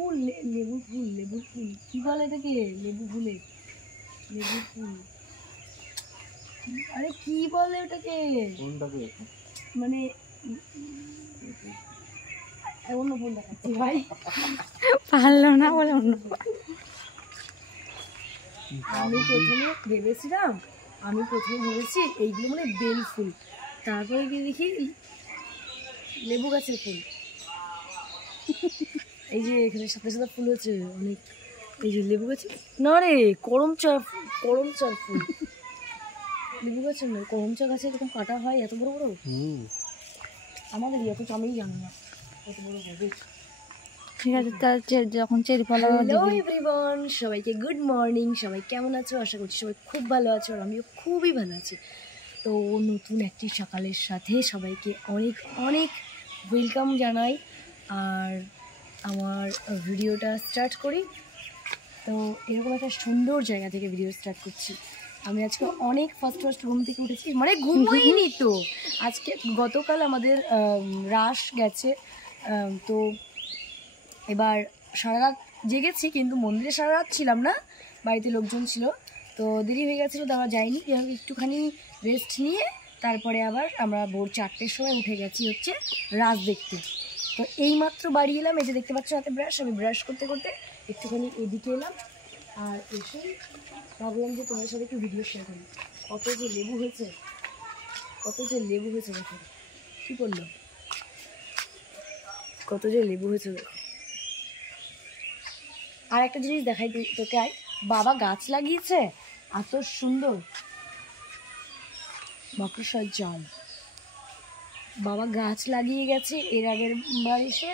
ফুল, লেবু ফুল, লেবু ফুল কি বলে এটাকে? লেবু ফুলে, লেবু ফুল, আরে কি বলে ওটাকে? মানে অন্য ফুল দেখাচ্ছি ভাই, পারলো না বলে অন্য। আমি প্রথমে ভেবেছি এইগুলো মানে বেল ফুল, তারপরে গিয়ে দেখি লেবু গাছের ফুল। এই যে এখানে সাথে সাথে ফুল হচ্ছে অনেক, এই যে লেবু গাছে না রে, করমচা ফুল। লেবু গাছের নয়, করমচা গাছে এরকম কাটা হয় এত বড় বড়। আমাদের এত আমি জানি না কত বড় হবে। ঠিক আছে, তার যখন চেরি ফল। হ্যালো এভরিওয়ান, সবাইকে গুড মর্নিং। সবাই কেমন আছো? আশা করছি সবাই খুব ভালো আছো, আর আমিও খুবই ভালো আছি। তো নতুন একটি সকালের সাথে সবাইকে অনেক অনেক ওয়েলকাম জানাই। আর আমার ভিডিওটা স্টার্ট করি। তো এরকম একটা সুন্দর জায়গা থেকে ভিডিও স্টার্ট করছি। আমি আজকে অনেক ফার্স্ট ঘুম থেকে উঠেছি, মানে ঘুমোইনি তো। আজকে গতকাল আমাদের রাস গেছে, তো এবার সারা রাত জেগেছি, কিন্তু মন্দিরে সারা রাত ছিলাম না, বাড়িতে লোকজন ছিল, তো দেরি হয়ে গেছিলো, তো আমরা যাইনি। একটুখানি রেস্ট নিয়ে তারপরে আবার আমরা ভোর 4টের সময় উঠে গেছি হচ্ছে রাস দেখতে। তো এইমাত্র বাড়ি এলাম, এই যে দেখতে পাচ্ছ হাতে ব্রাশ, আমি ব্রাশ করতে করতে একটুখানি এদিকে এলাম, আর এসে ভাবলাম যে তোমার সাথে একটু ভিডিও শেয়ার করি। কত যে লেবু হয়েছে দেখো, কী করলো, কত যে লেবু হয়েছে দেখো। আর একটা জিনিস দেখাই তোকে, আয়, বাবা গাছ লাগিয়েছে এত সুন্দর, মাকড়সার জাল। বাবা গাছ লাগিয়ে গেছে, এর আগের বার এসে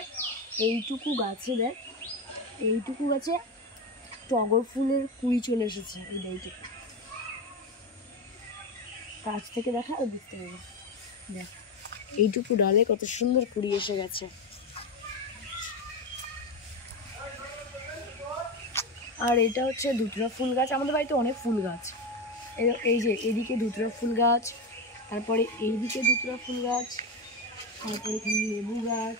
এইটুকু গাছে দেখ, এইটুকু গাছে টগর ফুলের কুড়ি চলে এসেছে। এইটুকু গাছ থেকে দেখা আর বুঝতে পারবে, দেখ এইটুকু ডালে কত সুন্দর কুড়ি এসে গেছে। আর এটা হচ্ছে ধুতরা ফুল গাছ, আমাদের বাড়িতে অনেক ফুল গাছ। এই যে এদিকে ধুতরা ফুল গাছ, তারপরে এইদিকে ধুতরা ফুল গাছ, তারপরে এখানে লেবু গাছ,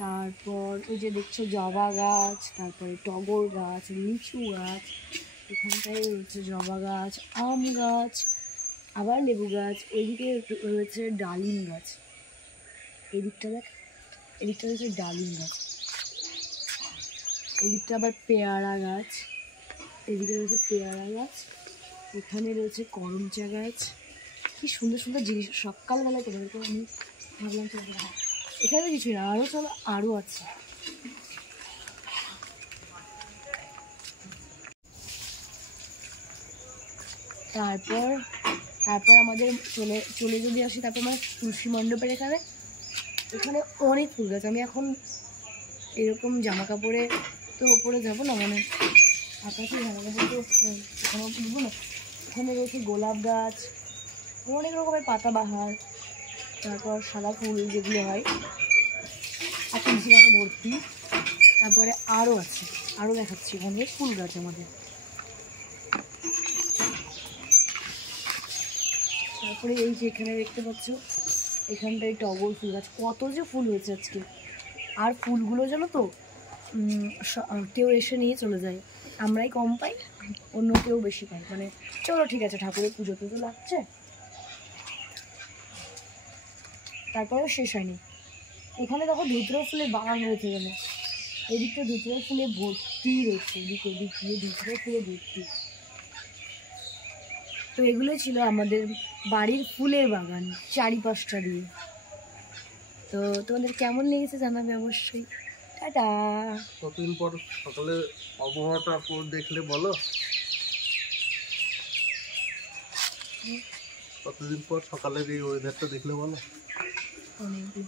তারপর ওই যে দেখছো জবা গাছ, তারপরে টগর গাছ, লিচু গাছ, এখানটায় রয়েছে জবা গাছ, আম গাছ, আবার লেবু গাছ, এইদিকে রয়েছে ডালিম গাছ। এদিকটা দেখ, এদিকটা রয়েছে ডালিম গাছ, এদিকটা আবার পেয়ারা গাছ, এদিকে রয়েছে পেয়ারা গাছ, এখানে রয়েছে করমচা গাছ। কি সুন্দর সুন্দর জিনিস, সকালবেলায় তোমাদেরকে আমি ভাবলাম তো এখানে কিছুই না, আরও আছে। তারপর আমাদের চলে যদি আসি, তারপর আমার তুলসী মণ্ডপের এখানে অনেক ফুল গাছ। আমি এখন এরকম জামা কাপড়ে তো ওপরে যাবো না, মানে আকাশে জামা কাপড় তো এখানেও তুলবো না। এখানে রয়েছে গোলাপ গাছ, অনেক রকমের পাতাবাহার, তারপর সাদা ফুল যেগুলো হয়, আর তুলসী গাছে ভর্তি। তারপরে আরও আছে, আরও দেখাচ্ছি, অনেক ফুল গাছ আমাদের। তারপরে এই যে এখানে দেখতে পাচ্ছ, এখানটায় টগর ফুল গাছ, কত যে ফুল হয়েছে আজকে। আর ফুলগুলো জানো তো, কেউ এসে নিয়ে চলে যায়, আমরাই কম পাই, অন্য কেউ বেশি পাই। মানে চলো ঠিক আছে, ঠাকুরের পুজোতে তো লাগছে। তারপরেও শেষ হয়নি, এখানে দেখো ধুতরা ফুলের বাগান রয়েছে, যেন এদিকটা ধুতরা ফুলে ভর্তি রয়েছে, এদিকে দিয়ে ধুতরা ফুলে ভর্তি। তো এগুলো ছিল আমাদের বাড়ির ফুলের বাগান চারিপাশটা দিয়ে। তো তোমাদের কেমন লেগেছে জানাবে অবশ্যই। টাটা। কতদিন পর সকালে আবহাওয়াটা দেখলে বলো, কতদিন পর সকালের এই ওয়েদারটা দেখলে বলো। অনেকদিন।